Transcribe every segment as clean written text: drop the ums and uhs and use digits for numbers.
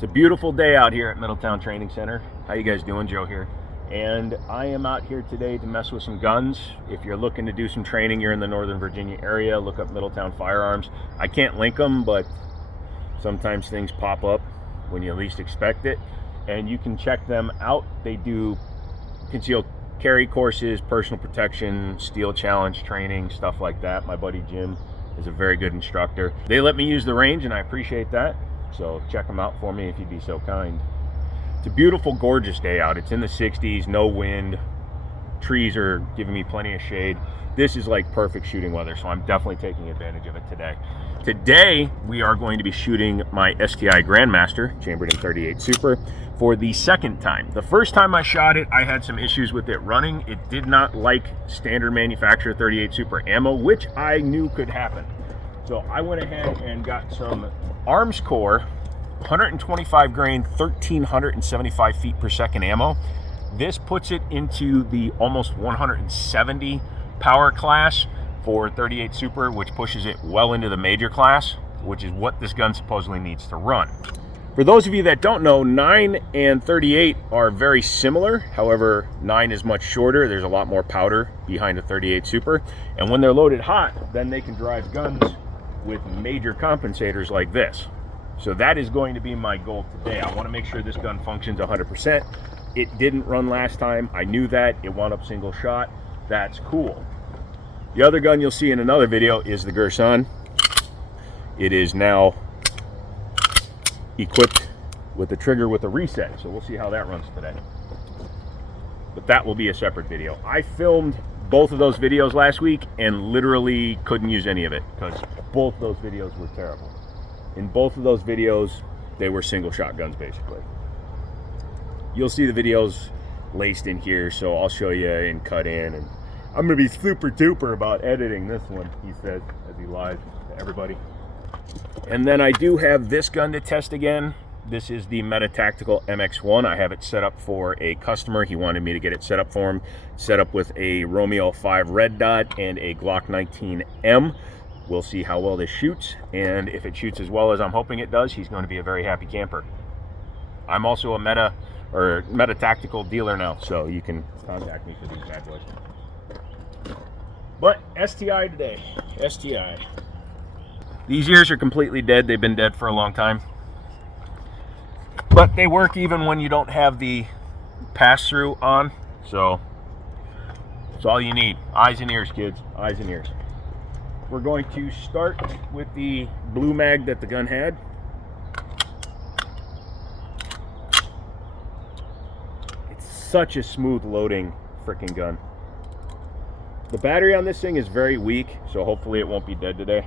It's a beautiful day out here at Middletown Training Center. How you guys doing? Joe here. And I am out here today to mess with some guns. If you're looking to do some training, you're in the Northern Virginia area, look up Middletown Firearms. I can't link them, but sometimes things pop up when you least expect it. And you can check them out. They do concealed carry courses, personal protection, steel challenge training, stuff like that. My buddy Jim is a very good instructor. They let me use the range and I appreciate that. So check them out for me if you'd be so kind. It's a beautiful, gorgeous day out. It's in the 60s, no wind. Trees are giving me plenty of shade. This is like perfect shooting weather, so I'm definitely taking advantage of it today. Today, we are going to be shooting my STI Grandmaster, chambered in 38 Super, for the second time. The first time I shot it, I had some issues with it running. It did not like standard manufacturer 38 Super ammo, which I knew could happen. So I went ahead and got some Arms Corps 125 grain, 1375 feet per second ammo. This puts it into the almost 170 power class for 38 Super, which pushes it well into the major class, which is what this gun supposedly needs to run. For those of you that don't know, 9 and 38 are very similar. However, 9 is much shorter. There's a lot more powder behind a 38 Super. And when they're loaded hot, then they can drive guns with major compensators like this. So that is going to be my goal today. I want to make sure this gun functions 100%. It didn't run last time. I knew that. It wound up single shot. That's cool. The other gun you'll see in another video is the Gerson. It is now equipped with a trigger with a reset. So we'll see how that runs today. But that will be a separate video. I filmed both of those videos last week and literally couldn't use any of it because both those videos were terrible. In both of those videos, they were single shotguns basically. You'll see the videos laced in here, so I'll show you and cut in. And I'm gonna be super duper about editing this one, he says as he lies to everybody. And then I do have this gun to test again. This is the Meta Tactical MX1. I have it set up for a customer. He wanted me to get it set up for him. Set up with a Romeo 5 red dot and a Glock 19M. We'll see how well this shoots, and if it shoots as well as I'm hoping it does, he's going to be a very happy camper. I'm also a Meta Tactical dealer now, so you can contact me for these bad boys. But STI today, STI. These ears are completely dead. They've been dead for a long time. But they work even when you don't have the pass-through on, so it's all you need. Eyes and ears, kids, eyes and ears. We're going to start with the blue mag that the gun had. It's such a smooth loading freaking gun. The battery on this thing is very weak, so hopefully it won't be dead today.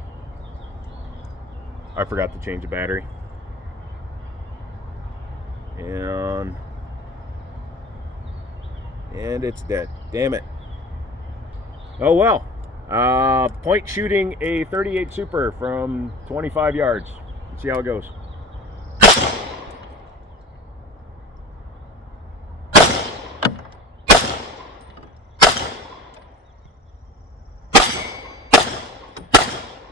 I forgot to change the battery. And it's dead. Damn it. Oh well. Point shooting a 38 Super from 25 yards. Let's see how it goes.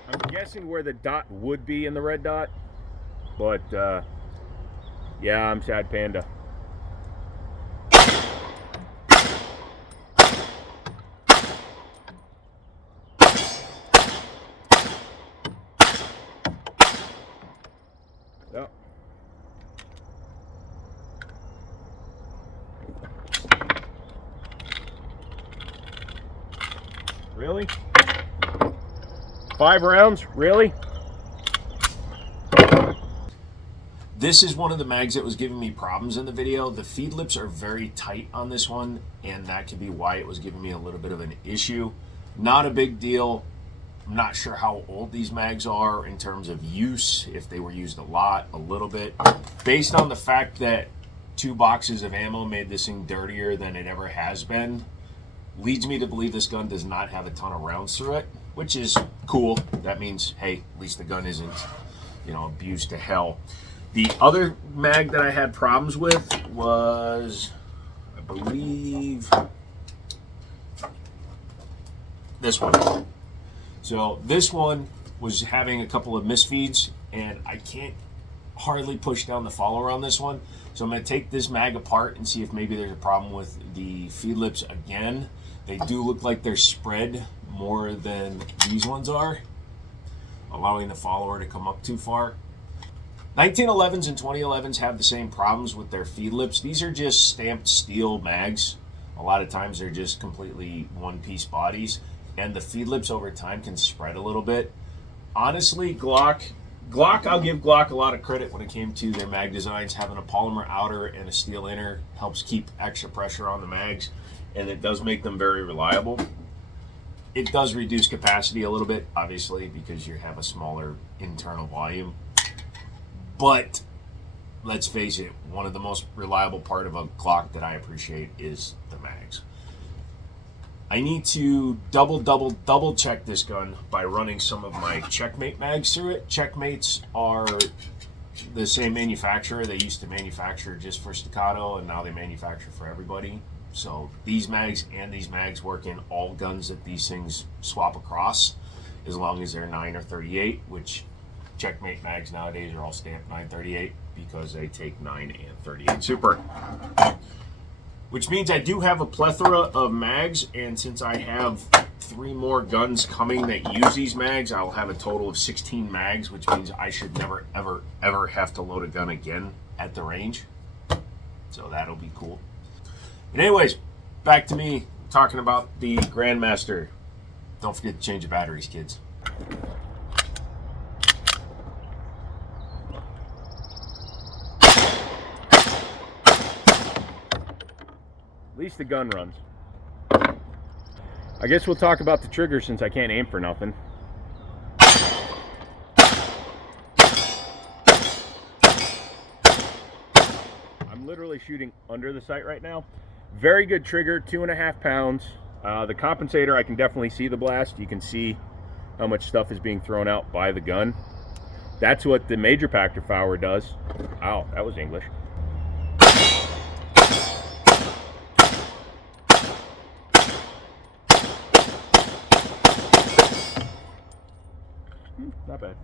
I'm guessing where the dot would be in the red dot, but yeah, I'm sad panda. Yep. Really? 5 rounds? Really? This is one of the mags that was giving me problems in the video. The feed lips are very tight on this one, and that could be why it was giving me a little bit of an issue. Not a big deal. I'm not sure how old these mags are in terms of use, if they were used a lot, a little bit. Based on the fact that 2 boxes of ammo made this thing dirtier than it ever has been, leads me to believe this gun does not have a ton of rounds through it, which is cool. That means, hey, at least the gun isn't, you know, abused to hell. The other mag that I had problems with was, I believe, this one. So this one was having a couple of misfeeds, and I can't hardly push down the follower on this one. So I'm going to take this mag apart and see if maybe there's a problem with the feed lips again. They do look like they're spread more than these ones are, allowing the follower to come up too far. 1911s and 2011s have the same problems with their feed lips. These are just stamped steel mags. A lot of times they're just completely one-piece bodies, and the feed lips over time can spread a little bit. Honestly, Glock, I'll give Glock a lot of credit when it came to their mag designs. Having a polymer outer and a steel inner helps keep extra pressure on the mags, and it does make them very reliable. It does reduce capacity a little bit, obviously, because you have a smaller internal volume. But let's face it, one of the most reliable part of a Glock that I appreciate is the mags. I need to double check this gun by running some of my Checkmate mags through it. Checkmates are the same manufacturer. They used to manufacture just for Staccato, and now they manufacture for everybody. So these mags and these mags work in all guns that these things swap across, as long as they're 9 or 38, which Checkmate mags nowadays are all stamped 938 because they take 9 and 38 Super. Which means I do have a plethora of mags, and since I have 3 more guns coming that use these mags, I'll have a total of 16 mags, which means I should never, ever have to load a gun again at the range. So that'll be cool. And anyways, back to me talking about the Grandmaster. Don't forget to change the batteries, kids. At least the gun runs. I guess we'll talk about the trigger since I can't aim for nothing. I'm literally shooting under the sight right now. Very good trigger, 2.5 pounds. The compensator, I can definitely see the blast. You can see how much stuff is being thrown out by the gun. That's what the major Pactor Fowler does. Ow, that was English. Not bad.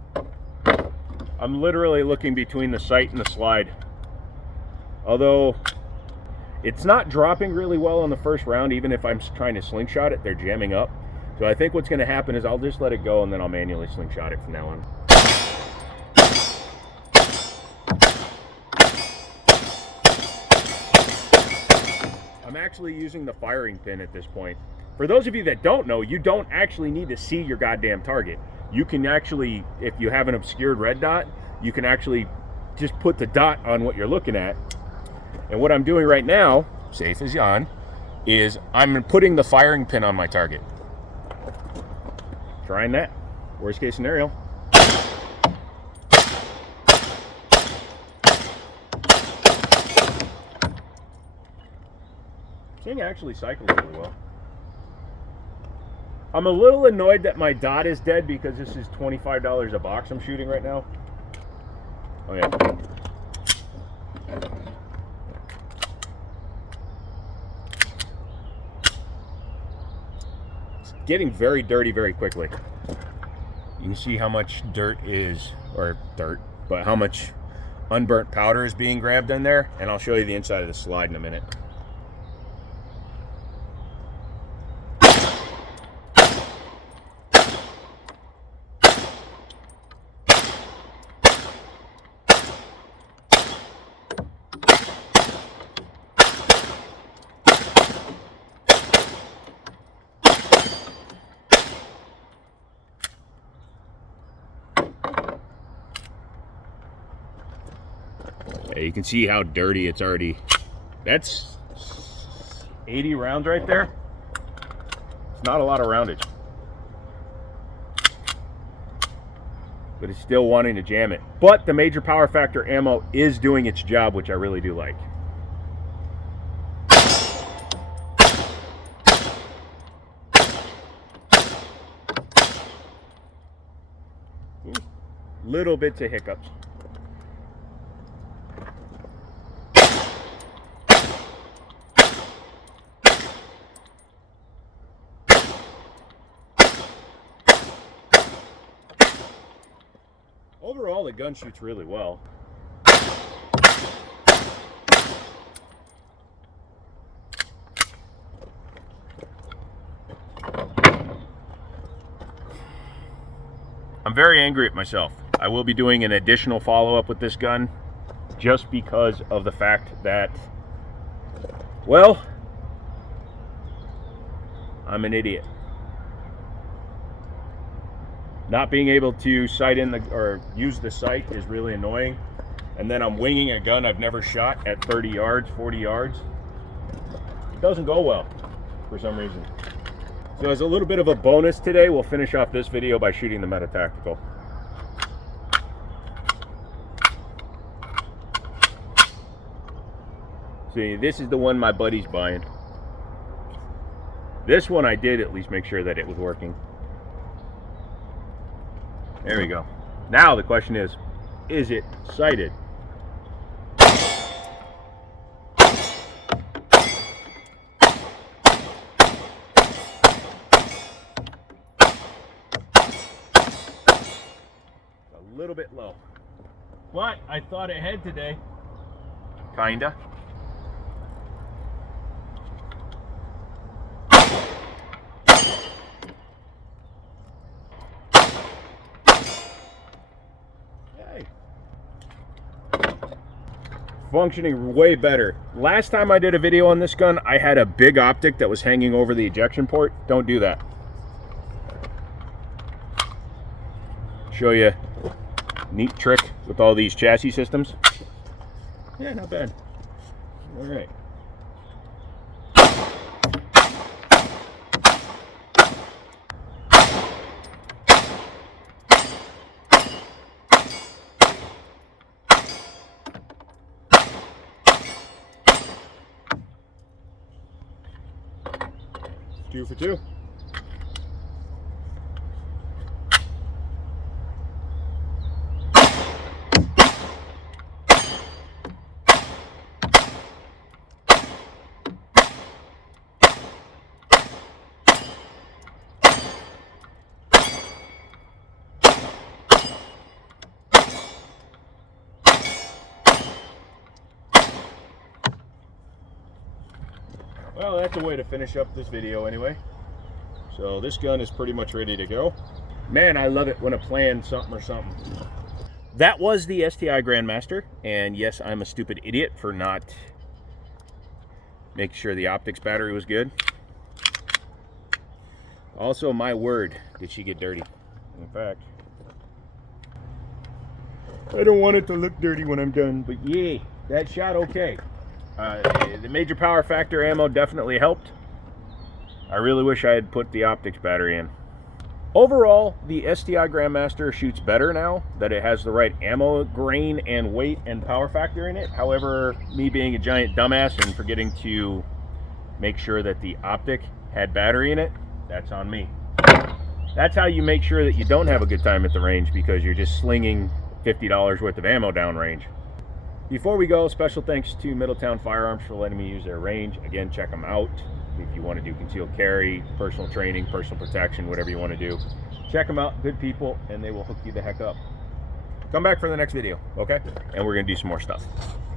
I'm literally looking between the sight and the slide. Although it's not dropping really well on the first round, even if I'm trying to slingshot it, they're jamming up. So I think what's going to happen is I'll just let it go and then I'll manually slingshot it from now on. I'm actually using the firing pin at this point. For those of you that don't know, you don't actually need to see your goddamn target. You can actually, if you have an obscured red dot, you can actually just put the dot on what you're looking at. And what I'm doing right now, safe as yawn, is I'm putting the firing pin on my target. Trying that. Worst case scenario. Thing actually cycles really well. I'm a little annoyed that my dot is dead because this is $25 a box I'm shooting right now. Oh yeah. It's getting very dirty very quickly. You can see how much dirt is, or dirt, but how much unburnt powder is being grabbed in there, and I'll show you the inside of the slide in a minute. You can see how dirty it's already. That's 80 rounds right there. It's not a lot of roundage, but it's still wanting to jam it. But the major power factor ammo is doing its job, which I really do like. Little bits of hiccups. Overall, the gun shoots really well. very angry at myself. I will be doing an additional follow-up with this gun just because of the fact that, well, I'm an idiot. Not being able to sight in or use the sight is really annoying. And then I'm winging a gun I've never shot at 30 yards, 40 yards. It doesn't go well for some reason. So as a little bit of a bonus today, we'll finish off this video by shooting the Meta Tactical. See, this is the one my buddy's buying. This one I did at least make sure that it was working. There we go. Now the question is it sighted? A little bit low, but I thought ahead today. Kinda. Functioning way better. Last time I did a video on this gun, I had a big optic that was hanging over the ejection port. Don't do that. Show you a neat trick with all these chassis systems. Yeah, not bad. All right. Two for two. Well, that's a way to finish up this video anyway. So this gun is pretty much ready to go. Man, I love it when I plan something or something. That was the STI Grandmaster, and yes, I'm a stupid idiot for not making sure the optics battery was good. Also, my word, did she get dirty. In fact, I don't want it to look dirty when I'm done, but yay, that shot okay. The major power factor ammo definitely helped. I really wish I had put the optics battery in. Overall, the STI Grandmaster shoots better now that it has the right ammo grain and weight and power factor in it. However, me being a giant dumbass and forgetting to make sure that the optic had battery in it, that's on me. That's how you make sure that you don't have a good time at the range, because you're just slinging $50 worth of ammo downrange. Before we go, special thanks to Middletown Firearms for letting me use their range. Again, check them out if you want to do concealed carry, personal training, personal protection, whatever you want to do. Check them out. Good people, and they will hook you the heck up. Come back for the next video, okay? And we're going to do some more stuff.